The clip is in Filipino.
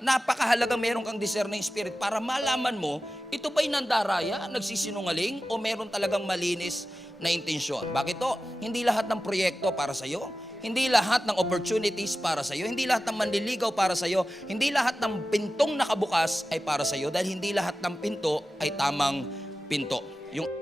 Napakahalaga meron kang discerning spirit para malaman mo, ito ba'y nandaraya, nagsisinungaling, o meron talagang malinis na intensyon. Bakit to? Hindi lahat ng proyekto para sa'yo, hindi lahat ng opportunities para sa'yo, hindi lahat ng manliligaw para sa'yo, hindi lahat ng pintong nakabukas ay para sa'yo, dahil hindi lahat ng pinto ay tamang pinto. Yung